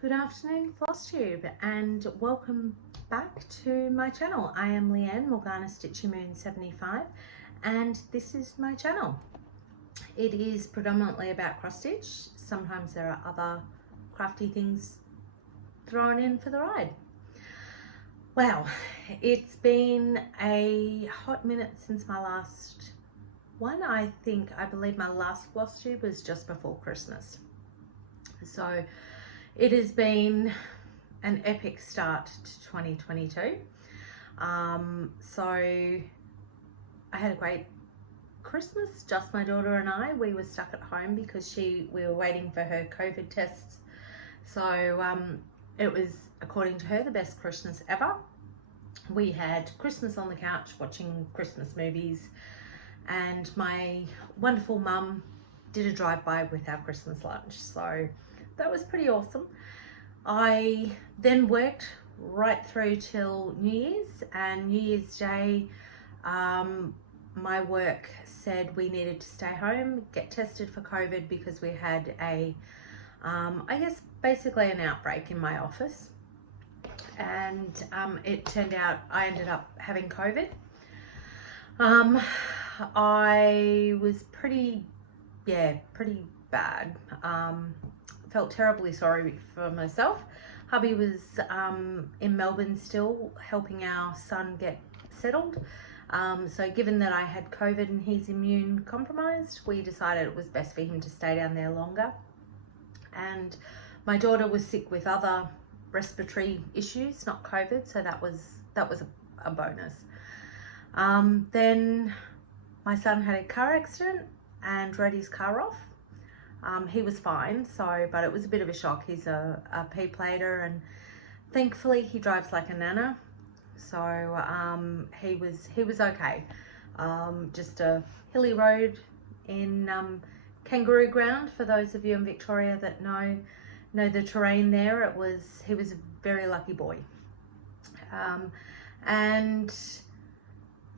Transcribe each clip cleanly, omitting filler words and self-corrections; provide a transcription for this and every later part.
Good afternoon, Flosstube, and welcome back to my channel. I am Leanne Morgana Stitchy Moon 75, and this is my channel. It is predominantly about cross stitch. Sometimes there are other crafty things thrown in for the ride. Wow, it's been a hot minute since my last one. I believe my last Flosstube was just before Christmas. So it has been an epic start to 2022. So I had a great Christmas, just my daughter and I. We were stuck at home because we were waiting for her COVID tests. So it was, according to her, the best Christmas ever. We had Christmas on the couch watching Christmas movies, and my wonderful mum did a drive-by with our Christmas lunch. So that was pretty awesome. I then worked right through till New Year's, and New Year's Day my work said we needed to stay home, get tested for COVID, because we had I guess basically an outbreak in my office, and it turned out I ended up having COVID. I was pretty bad. Felt terribly sorry for myself. Hubby was in Melbourne still helping our son get settled. So given that I had COVID and he's immune compromised, we decided it was best for him to stay down there longer. And my daughter was sick with other respiratory issues, not COVID, so that was a bonus. Then my son had a car accident and rode his car off. He was fine, but it was a bit of a shock. He's a P-plater, and thankfully he drives like a nana, so he was okay. Just a hilly road in kangaroo ground. For those of you in Victoria that know the terrain there, he was a very lucky boy. And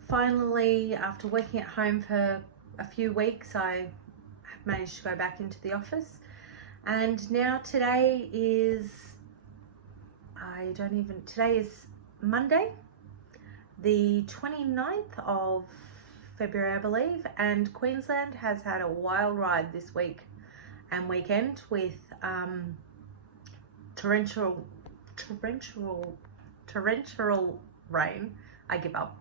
finally, after working at home for a few weeks, I managed to go back into the office, and now today is Monday, the 29th of February, I believe, and Queensland has had a wild ride this week and weekend with torrential rain. I give up.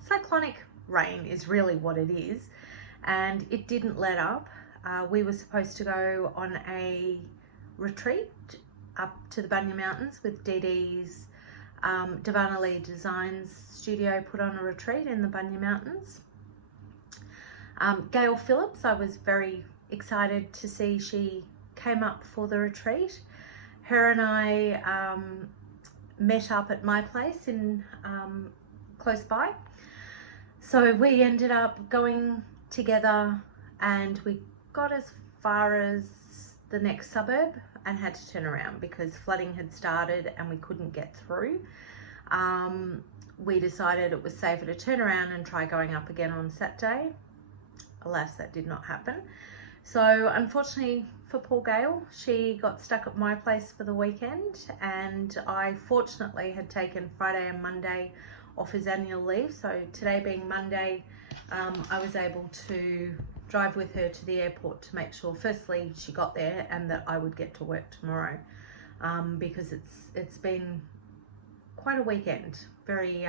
Cyclonic rain is really what it is, and it didn't let up. We were supposed to go on a retreat up to the Bunya Mountains with DD's Donna Lee Designs studio, put on a retreat in the Bunya Mountains. Gail Phillips, I was very excited to see she came up for the retreat. Her and I met up at my place in close by. So we ended up going together, and we got as far as the next suburb and had to turn around because flooding had started and we couldn't get through. We decided it was safer to turn around and try going up again on Saturday. Alas, that did not happen. So unfortunately for poor Gail, she got stuck at my place for the weekend, and I fortunately had taken Friday and Monday off as annual leave. So today being Monday, I was able to drive with her to the airport to make sure, firstly, she got there and that I would get to work tomorrow, because it's been quite a weekend. Very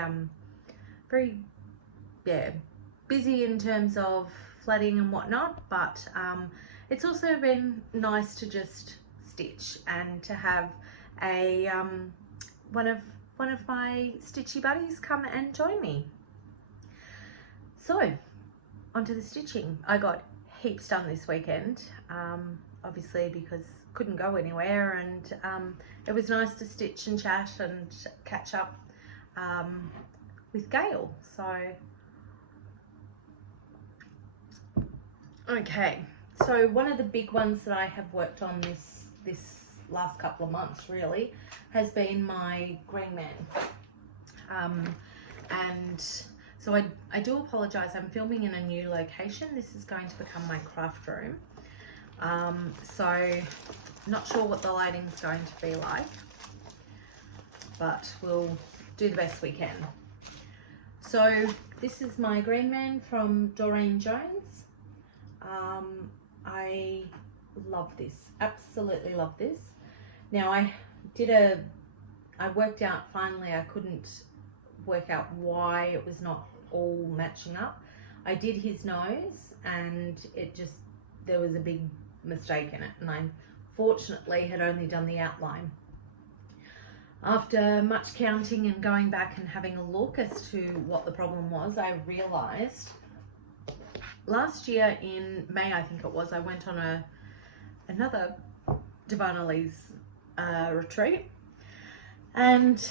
busy in terms of flooding and whatnot, but it's also been nice to just stitch and to have a one of my stitchy buddies come and join me. So onto the stitching. I got heaps done this weekend, obviously because couldn't go anywhere, and it was nice to stitch and chat and catch up with Gail. So okay, so one of the big ones that I have worked on this last couple of months really has been my green man, and so I do apologize. I'm filming in a new location. This is going to become my craft room. So not sure what the lighting's going to be like, but we'll do the best we can. So this is my green man from Durene Jones. I love this, absolutely love this. Now I worked out finally, I couldn't work out why it was not all matching up. I did his nose and there was a big mistake in it, and I fortunately had only done the outline. After much counting and going back and having a look as to what the problem was, I realized last year in May, I think it was, I went on another Donna Lee's retreat, and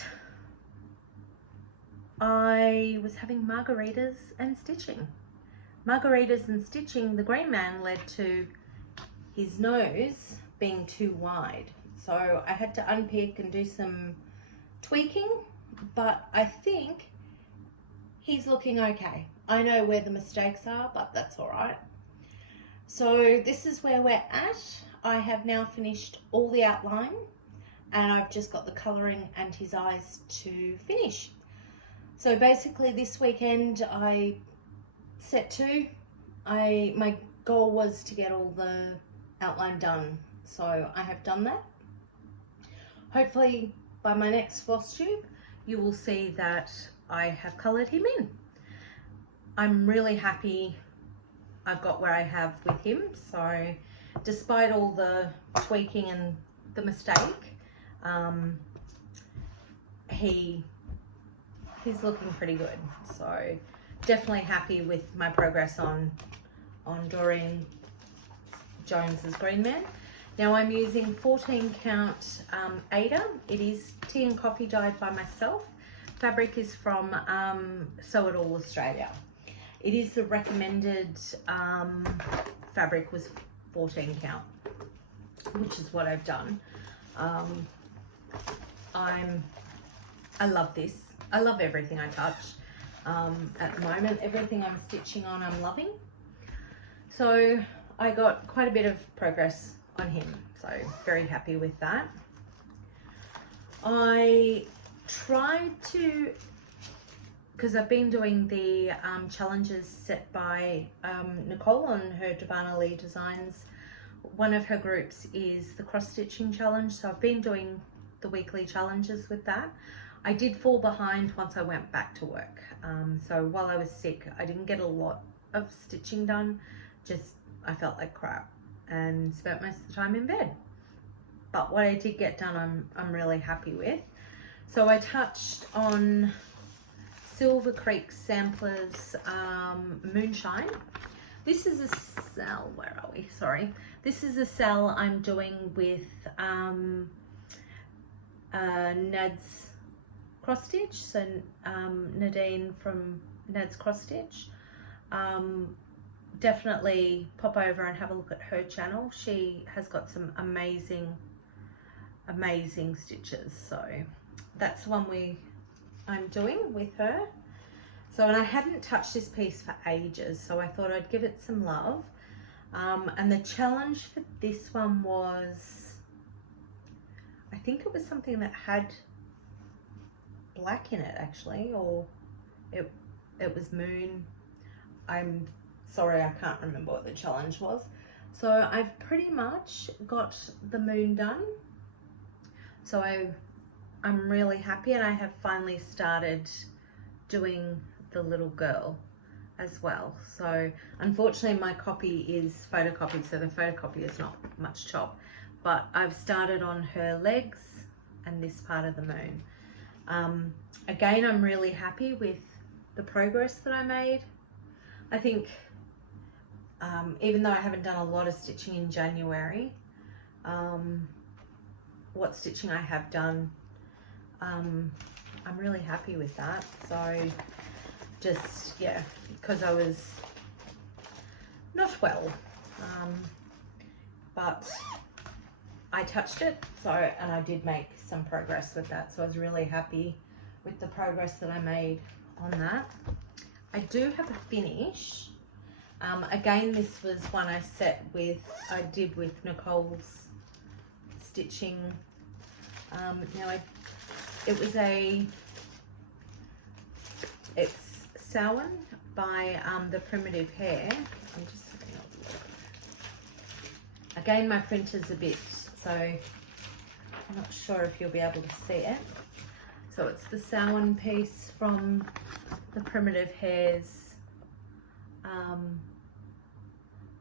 I was having margaritas and stitching. Margaritas and stitching, the green man led to his nose being too wide. So I had to unpick and do some tweaking, but I think he's looking okay. I know where the mistakes are, but that's all right. So this is where we're at. I have now finished all the outline, and I've just got the colouring and his eyes to finish. So basically this weekend I set to, my goal was to get all the outline done. So I have done that. Hopefully by my next Flosstube you will see that I have coloured him in. I'm really happy I've got where I have with him. So despite all the tweaking and the mistake, he's looking pretty good. So definitely happy with my progress on Durene Jones's green man. Now I'm using 14 count HAED. It is tea and coffee dyed by myself. Fabric is from Sew It All Australia. It is the recommended fabric was 14 count, which is what I've done. I love this. I love everything I touch. At the moment, everything I'm stitching on, I'm loving. So I got quite a bit of progress on him, so very happy with that. I tried to, because I've been doing the challenges set by Nicole on her Donna Lee Designs. One of her groups is the cross stitching challenge, so I've been doing the weekly challenges with that. I did fall behind once I went back to work. So while I was sick, I didn't get a lot of stitching done. Just, I felt like crap and spent most of the time in bed. But what I did get done, I'm really happy with. So I touched on Silver Creek Samplers Moonshine. This is a cell, where are we? Sorry. This is a cell I'm doing with Nad's cross stitch. So Nadine from Nad's cross stitch. Definitely pop over and have a look at her channel. She has got some amazing stitches. So that's the one I'm doing with her. So, and I hadn't touched this piece for ages, so I thought I'd give it some love. And the challenge for this one was, I think it was something that had black in it actually, or it was moon. I'm sorry, I can't remember what the challenge was. So I've pretty much got the moon done. So I'm really happy, and I have finally started doing the little girl as well. So unfortunately my copy is photocopied, so the photocopy is not much chop, but I've started on her legs and this part of the moon. Again, I'm really happy with the progress that I made. I think even though I haven't done a lot of stitching in January, what stitching I have done, I'm really happy with that. So just, yeah, because I was not well, but I touched it, so, and I did make some progress with that, so I was really happy with the progress that I made on that. I do have a finish. Again, this was one I did with Nicole's stitching. It's Samhain by the Primitive Hair. I'm just having a look. Again, my printer's a bit, so I'm not sure if you'll be able to see it. So it's the Samhain piece from the Primitive Hairs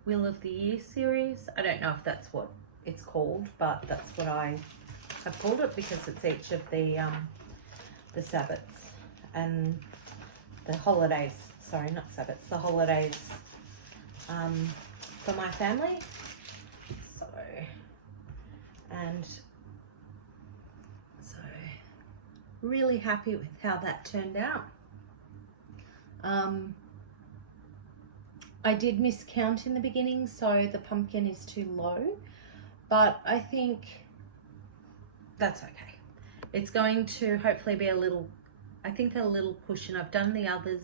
Wheel of the Year series. I don't know if that's what it's called, but that's what I have called it because it's each of the Sabbats and the holidays. Sorry, not Sabbats, the holidays for my family. So, really happy with how that turned out. I did miscount in the beginning, so the pumpkin is too low, but I think that's okay. It's going to hopefully be a little cushion. I've done the others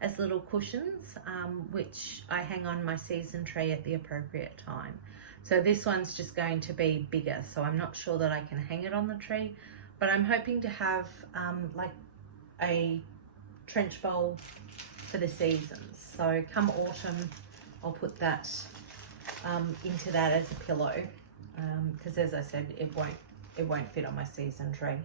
as little cushions, which I hang on my season tree at the appropriate time. So this one's just going to be bigger, so I'm not sure that I can hang it on the tree, but I'm hoping to have like a trench bowl for the seasons. So come autumn, I'll put that into that as a pillow, because as I said, it won't fit on my season tree.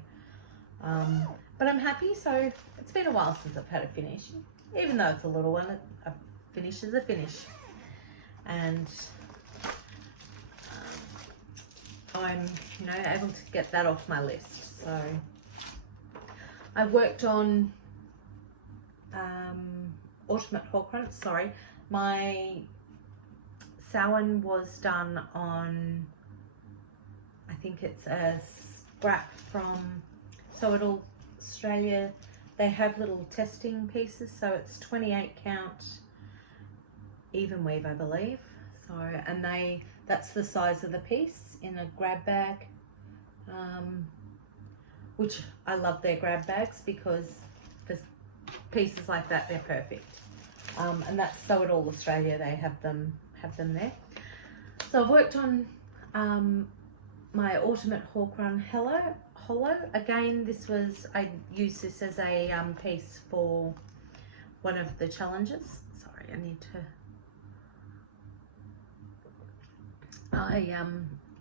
But I'm happy. So it's been a while since I've had a finish, even though it's a little one. A finish is a finish, and I'm able to get that off my list. So I worked on Ultimate Hawk Run. Sorry, my Samhain was done on, I think it's a scrap from Sew Australia. They have little testing pieces, so it's 28 count even weave, I believe. So, and that's the size of the piece in a grab bag, which I love their grab bags because for pieces like that, they're perfect. And that's Sew Australia. They have them there. So I've worked on my Ultimate Hawk Run Hollow. Again, I used this as a piece for one of the challenges. Sorry, I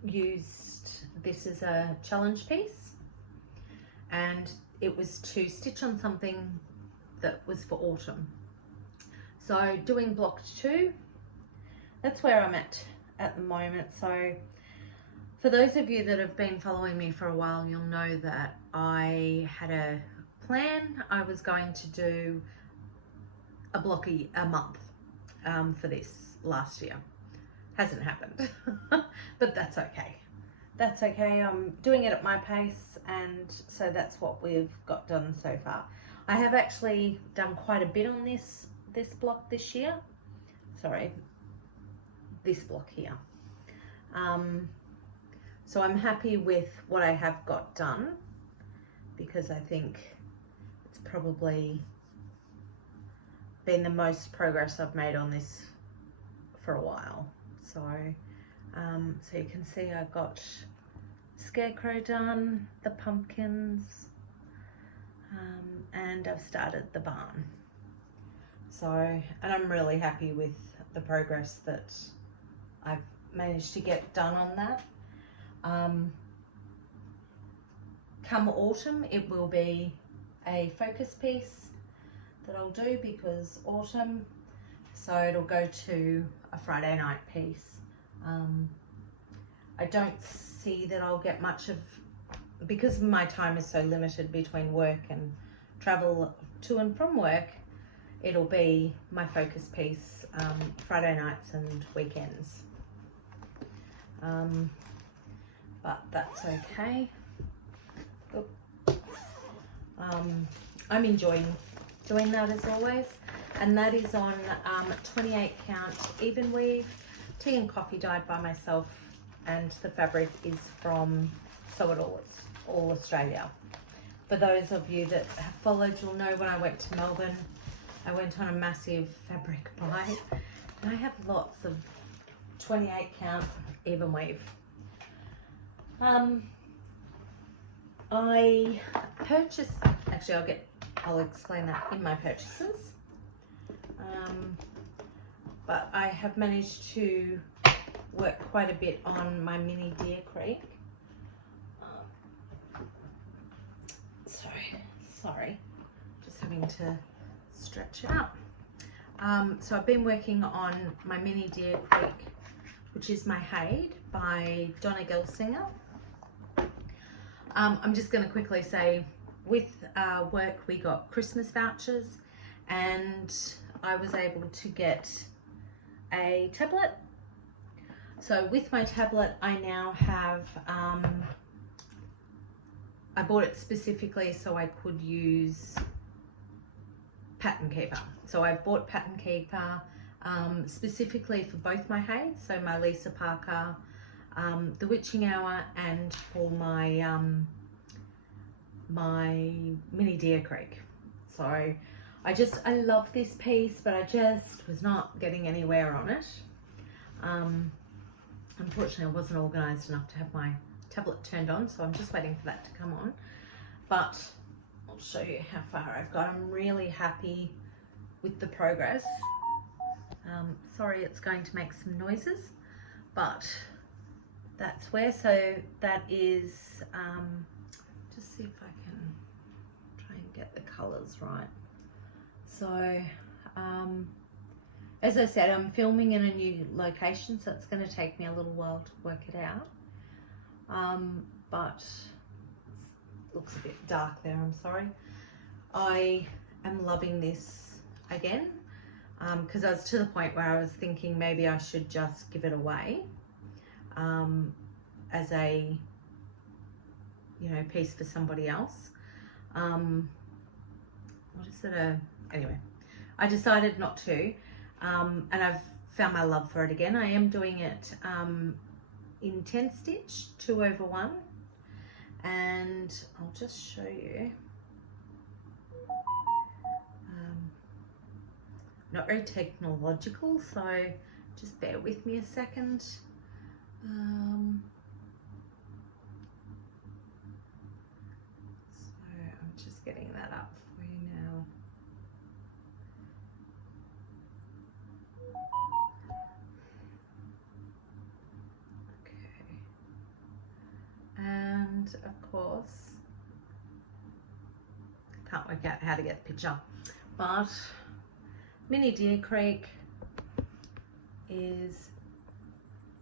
used this as a challenge piece, and it was to stitch on something that was for autumn. So doing block 2, that's where I'm at the moment. So for those of you that have been following me for a while, you'll know that I had a plan. I was going to do a block a month for this last year. Hasn't happened, but that's okay. That's okay. I'm doing it at my pace, and so that's what we've got done so far. I have actually done quite a bit on this block this year. Sorry, this block here. So I'm happy with what I have got done, because I think it's probably been the most progress I've made on this for a while. So, so you can see I got Scarecrow done, the pumpkins, and I've started the barn. So, and I'm really happy with the progress that I've managed to get done on that. Come autumn, it will be a focus piece that I'll do, because autumn, so it'll go to a Friday night piece. I don't see that I'll get much of, because my time is so limited between work and travel to and from work, it'll be my focus piece Friday nights and weekends. But that's okay. I'm enjoying doing that as always, and that is on 28 count even weave, tea and coffee dyed by myself, and the fabric is from Sew All Australia. For those of you that have followed, you'll know when I went to Melbourne, I went on a massive fabric buy, and I have lots of 28 count even weave. I purchased, actually I'll explain that in my purchases. But I have managed to work quite a bit on my mini Deer Creek. Sorry, just having to stretch out. So I've been working on my mini Deer Creek, which is my HAED by Donna Gelsinger. I'm just going to quickly say, with work we got Christmas vouchers, and I was able to get a tablet. So with my tablet I now have, I bought it specifically so I could use Pattern Keeper. So I bought Pattern Keeper specifically for both my HAEDs, so my Lisa Parker, the Witching Hour, and for my my mini Deer Creek. So I love this piece, but I just was not getting anywhere on it. Unfortunately I wasn't organised enough to have my tablet turned on, so I'm just waiting for that to come on. But I'll show you how far I've got. I'm really happy with the progress. Sorry it's going to make some noises, but that's where. So that is, just see if I can try and get the colours right. So as I said, I'm filming in a new location, so it's going to take me a little while to work it out. But it looks a bit dark there, I'm sorry. I am loving this again, because I was to the point where I was thinking maybe I should just give it away as a, you know, piece for somebody else. What is it? Anyway, I decided not to, and I've found my love for it again. I am doing it in 10 stitch 2/1, and I'll just show you. Not very technological, so just bear with me a second. So I'm just getting that up for you now. Okay. And of course, I can't work out how to get the picture, but Mini Deer Creek is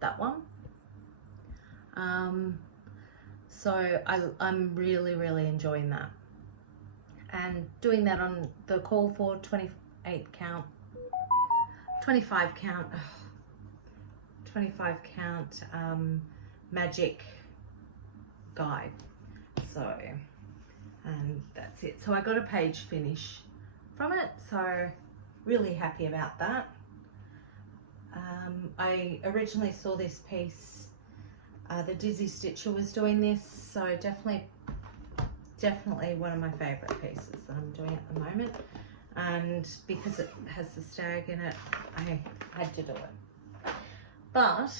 that one. So I'm really enjoying that, and doing that on the call for 28 count, 25 count, 25 count magic guide. So, and that's it. So I got a page finish from it, so really happy about that. I originally saw this piece, the Dizzy Stitcher was doing this, so definitely one of my favourite pieces that I'm doing at the moment, and because it has the stag in it, I had to do it. But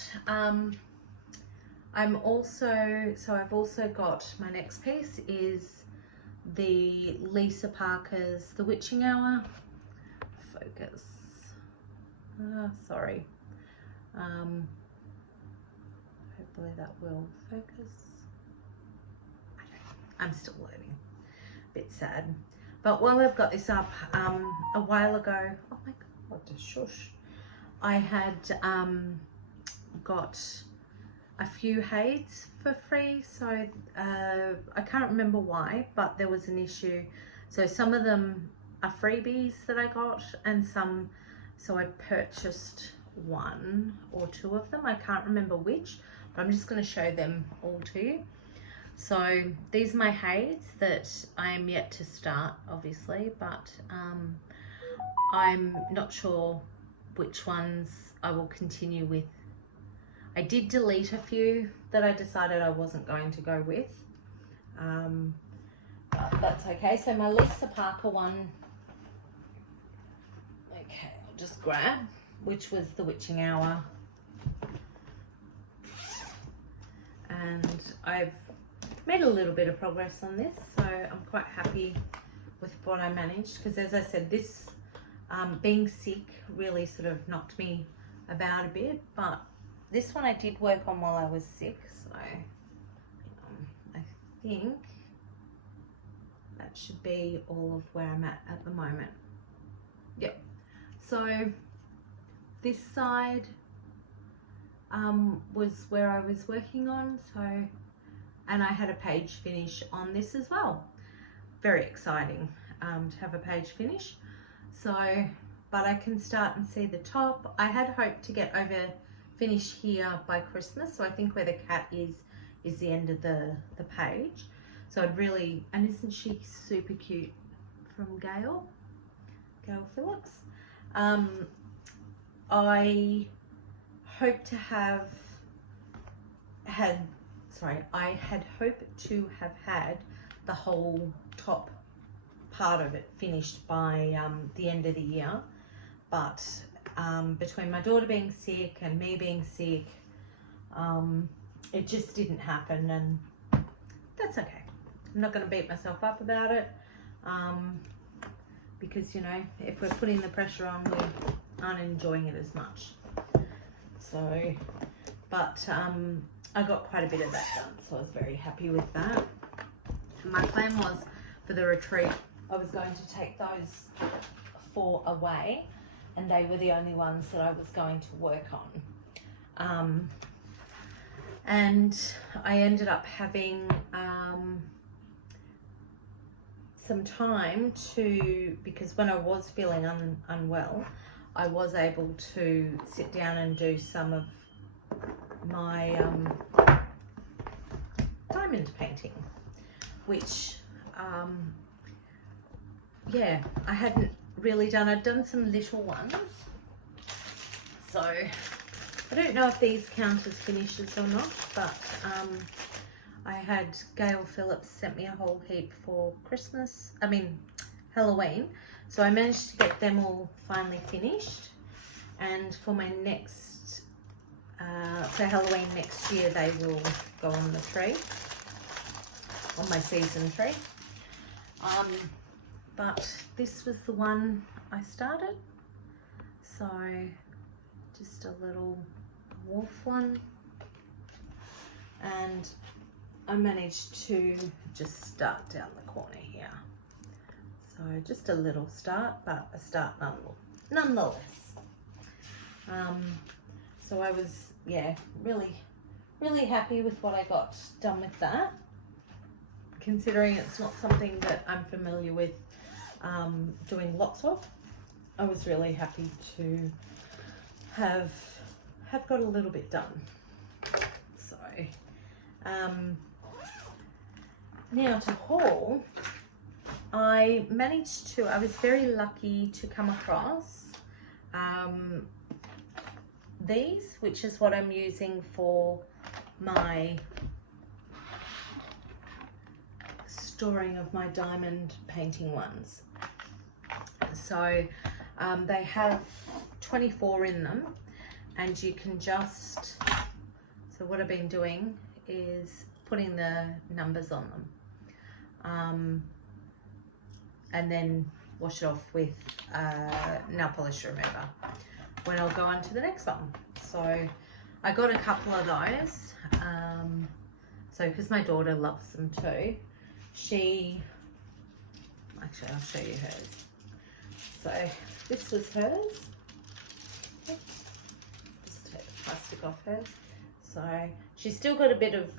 I've also got, my next piece is the Lisa Parker's The Witching Hour. Focus. Sorry. Hopefully that will focus. I'm still learning. A bit sad. But while I've got this up, a while ago, oh my god, shush. I had got a few HAEDs for free, so I can't remember why, but there was an issue. So some of them are freebies that I got, and some, so I purchased one or two of them, I can't remember which, but I'm just going to show them all to you. So these are my HAEDs that I am yet to start, obviously, but I'm not sure which ones I will continue with. I did delete a few that I decided I wasn't going to go with, but that's okay. So my Lisa Parker one, okay, I'll just grab, which was The Witching Hour. and I've made a little bit of progress on this, so I'm quite happy with what I managed, because as I said, this being sick really sort of knocked me about a bit, but this one I did work on while I was sick, so I think that should be all of where I'm at the moment. Yep. So this side was where I was working on, so, and I had a page finish on this as well. Very exciting to have a page finish. So, but I can start and see the top. I had hoped to get over finish here by Christmas, so I think where the cat is the end of the page. So I'd really, and isn't she super cute, from Gail Phillips. I hope to have had, I had hoped to have had the whole top part of it finished by the end of the year, but between my daughter being sick and me being sick, it just didn't happen, and that's okay. I'm not going to beat myself up about it, because, you know, if we're putting the pressure on, we aren't enjoying it as much. So, but I got quite a bit of that done, so I was very happy with that. And my plan was, for the retreat, I was going to take those 4 away, and they were the only ones that I was going to work on. And I ended up having some time to, because when I was feeling unwell, I was able to sit down and do some of my diamond painting, which yeah, I hadn't really done. I'd done some little ones, so I don't know if these count as finishes or not, but I had Gail Phillips sent me a whole heap for Halloween, so I managed to get them all finally finished, and for my next for Halloween next year, they will go on the tree, on my season tree. But this was the one I started, so just a little wolf one, and I managed to just start down the corner here. So just a little start, but a start nonetheless. So I was, yeah, really happy with what I got done with that, considering it's not something that I'm familiar with doing lots of. I was really happy to have got a little bit done. So now to haul, I was very lucky to come across these, which is what I'm using for my storing of my diamond painting ones. So they have 24 in them, and you can just, so what I've been doing is putting the numbers on them, and then wash it off with nail polish remover when I'll go on to the next one. So I got a couple of those, so because my daughter loves them too. Actually, I'll show you hers. So this was hers. Just take the plastic off hers. So she's still got a bit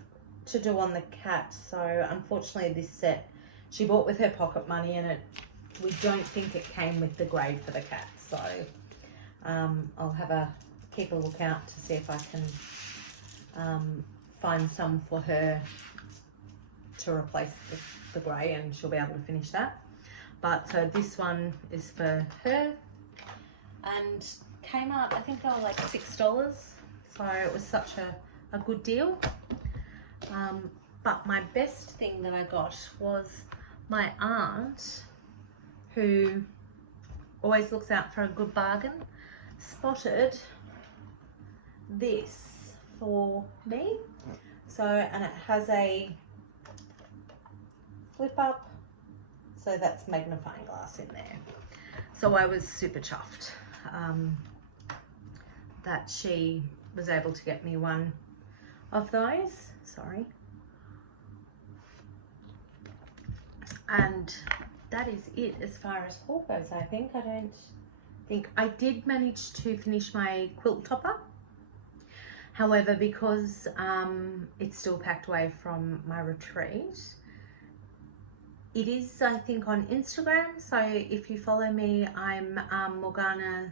to do on the cat. So unfortunately, this set she bought with her pocket money, and we don't think it came with the grade for the cat. So I'll keep a lookout to see if I can find some for her to replace the grey, and she'll be able to finish that. But so this one is for her, and came out, I think they were like $6, so it was such a good deal. But my best thing that I got was my aunt, who always looks out for a good bargain, spotted this for me. So, and it has a flip up, so that's magnifying glass in there. So I was super chuffed that she was able to get me one of those. Sorry. And that is it as far as haul goes, I think. I don't think I did manage to finish my quilt topper. However, because it's still packed away from my retreat, it is, I think, on Instagram. So if you follow me, I'm Morgana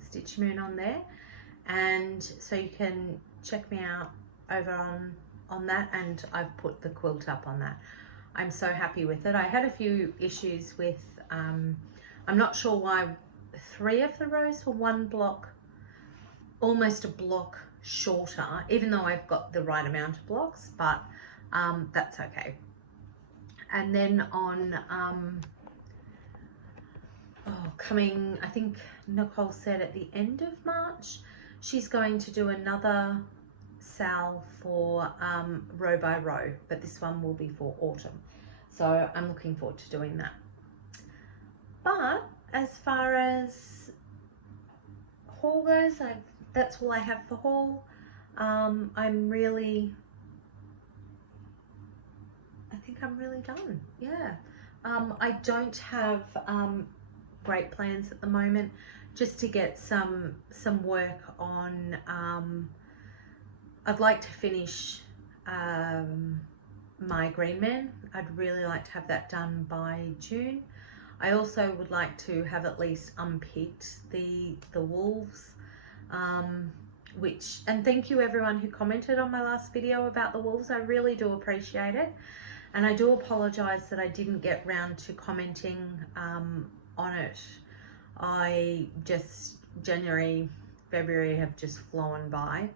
Stitch Moon on there, and so you can check me out over on that, and I've put the quilt up on that. I'm so happy with it. I had a few issues with, I'm not sure why 3 of the rows were one block, almost a block shorter, even though I've got the right amount of blocks, but that's okay. And then on, coming, I think Nicole said at the end of March, she's going to do another sale for row by row, but this one will be for autumn, so I'm looking forward to doing that. But as far as haul goes, that's all I have for haul. I think I'm really done. Yeah, I don't have great plans at the moment, just to get some work on. I'd like to finish my Green Man. I'd really like to have that done by June. I also would like to have at least unpicked the wolves, and thank you everyone who commented on my last video about the wolves. I really do appreciate it, and I do apologize that I didn't get round to commenting on it. January, February have just flown by.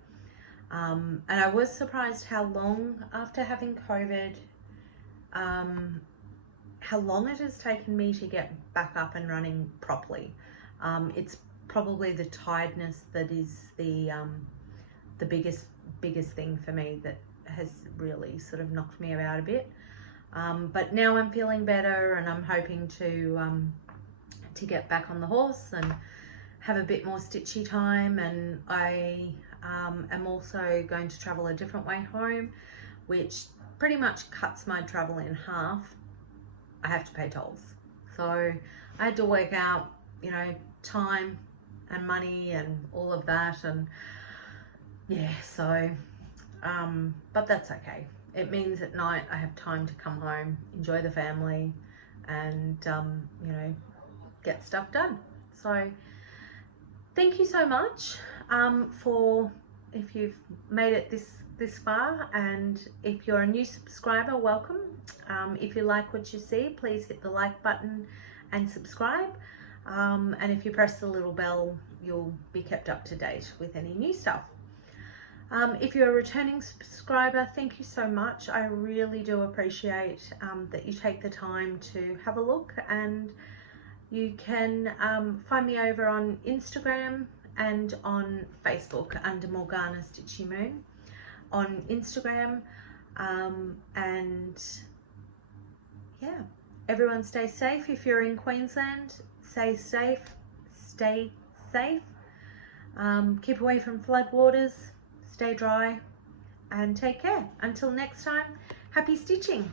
And I was surprised how long after having COVID, how long it has taken me to get back up and running properly. It's probably the tiredness that is the biggest thing for me that has really sort of knocked me about a bit. But now I'm feeling better, and I'm hoping to get back on the horse and have a bit more stitchy time. And I am also going to travel a different way home, which pretty much cuts my travel in half. I have to pay tolls, so I had to work out, you know, time and money and all of that, and yeah, so but that's okay. It means at night I have time to come home, enjoy the family, and you know, get stuff done. So thank you so much for, if you've made it this far, and if you're a new subscriber, welcome. If you like what you see, please hit the like button and subscribe, and if you press the little bell, you'll be kept up to date with any new stuff. If you're a returning subscriber, thank you so much. I really do appreciate that you take the time to have a look, and you can find me over on Instagram and on Facebook under Morgana Stitchy Moon on Instagram. And yeah, everyone stay safe. If you're in Queensland, stay safe, keep away from floodwaters, stay dry, and take care. Until next time, happy stitching.